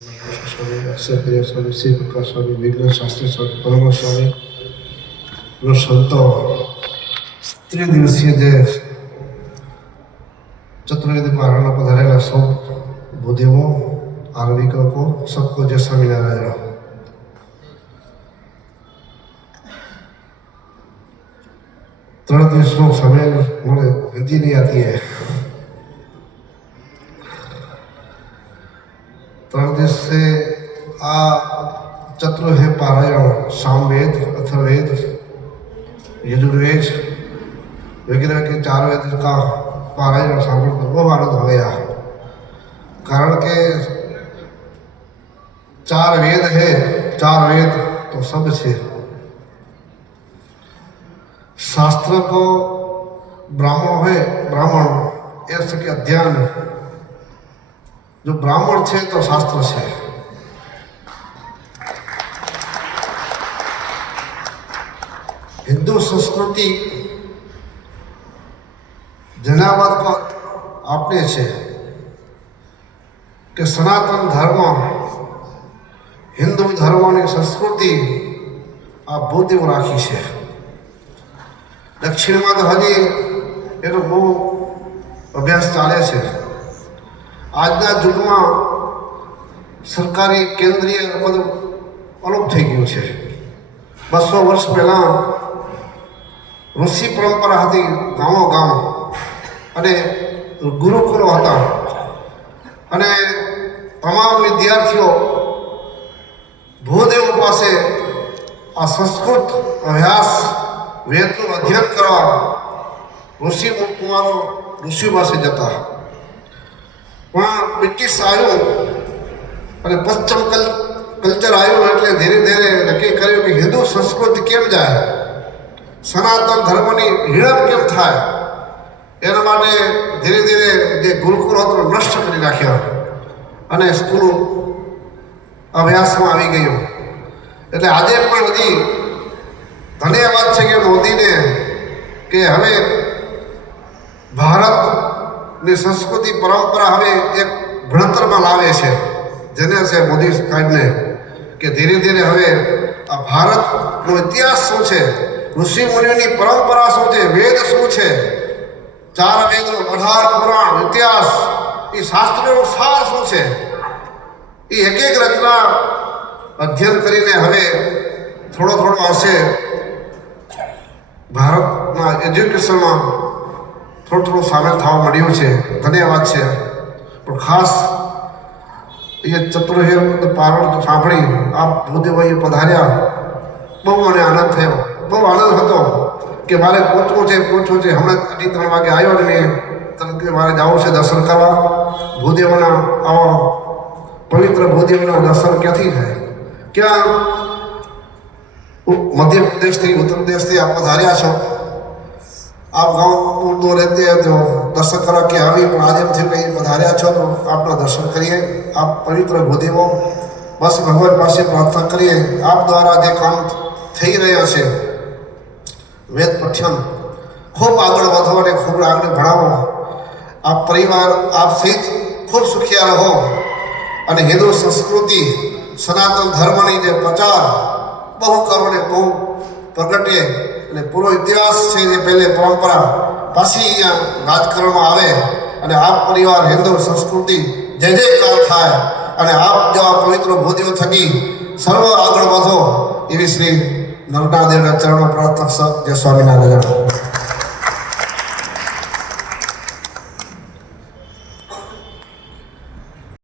स्वामी अक्षय स्वामी श्री प्रकाश स्वामी विघ्न शास्त्री स्वामी परम स्वामी संतो त्रिदिवसीय जे चतुर्वेदी पारायण पधारेला सब बुद्धिमो आरविकों को सबको जय स्वामीनारायण। थोड़ा दिवस समय मुझे हिंदी नहीं आती है, थोड़ा दिवस से आ चतुर्वेद पारायण सामवेद अथर्ववेद यजुर्वेद वगैरह के 4 वेद का पारायण सामने तो बहुत आनंद हो गया। कारण के 4 वेद है, 4 वेद तो सब छे। शास्त्र को ब्राह्मण है, ब्राह्मण ऐसे के अध्ययन जो ब्राह्मण छे तो शास्त्र छे। हिंदू संस्कृति जनाबाद को आपने छे कि सनातन धर्म हिंदू धर्म की संस्कृति आ बुद्धि राखी है। दक्षिण में तो हजी एनो बहुत अभ्यास चाले छे। આજના યુગમાં સરકારી કેન્દ્રીય બધું અલોપ થઈ ગયું છે। 200 વર્ષ પહેલાં ઋષિ પરંપરા હતી ગામો ગામ અને ગુરુકુળો હતા અને તમામ વિદ્યાર્થીઓ ભૂદેવ પાસે આ સંસ્કૃત અભ્યાસ વેદનું અધ્યયન કરવા ઋષિ કુમારો ઋષિ પાસે જતા। वहाँ ब्रिटिश आयो और पश्चिम कल्चर आयो એટલે धीरे धीरे नक्की કર્યું કે हिंदू संस्कृति केम जाए, सनातन धर्म ની હિણપ કેમ થાય। એના માટે ધીરે ધીરે જે ગુરુકુળ હતો નષ્ટ કરી નાખ્યો અને સ્કૂલ અભ્યાસમાં આવી ગયો। એટલે આજે પણ હજી ધન્યવાદ છે કે મોદીને કે હવે ભારત ने संस्कृति परंपरा हमें एक भणतर में लावे छे, जेने से मोदी साहब ने कि धीरे धीरे हमें भारत नो इतिहास शू है, ऋषि मुनियों परंपरा शू है, वेद शू है, 4 वेद 18 पुराण इतिहास ये शास्त्रों सार शू है, ये एक एक रचना अध्ययन करीने हमें थोड़ो थोड़ो हशे भारत में एज्युकेशन में थोड़ा थोड़ा सामेल थवा मळ्यो छे। धन्यवाद छे। पण खास ये चतुर्वेद पारायण सांभळी आप भूदेवभाई पधार्या, बहु मने आनंद थयो, बहु आनंद हतो कि मारे पूछવું છે हमણાં 3 वागे आव्यो ने तरीके मारे जावुं छे दर्शन करवा। भूदेवना आवा पवित्र भूदेवना दर्शन क्यांथी थाय, क्या मध्य प्रदेश थी उत्तर प्रदेश थी आप पधार्या छो। आप गाँव दूर दूर रहते हैं तो दर्शन करा के अभी आज थी कहीं पधार्या छो तो आपना दर्शन करिए। आप पवित्र भूदेवो बस भगवान पास प्रार्थना करिए आप द्वारा जो काम थी रहा है वेद पठन खूब आगे बढ़ो और खूब आगे भणावो। आप परिवार आप सहित खूब सुखिया रहो और हिंदू संस्कृति सनातन धर्म की जो प्रचार बहु करो ने बहु प्रगटे અને પૂરો ઇતિહાસ છે જે પહેલે પરંપરા પાછી અહીંયા રાજકારણમાં આવે અને આપ પરિવાર હિન્દુ સંસ્કૃતિ જય જયકાર થાય અને આપ જેવા પવિત્ર ભૂદેવ થકી સર્વ આગળ વધો એવી શ્રી નર્મદાદેવના ચરણો પ્રાર્થના જય સ્વામિનારાયણ।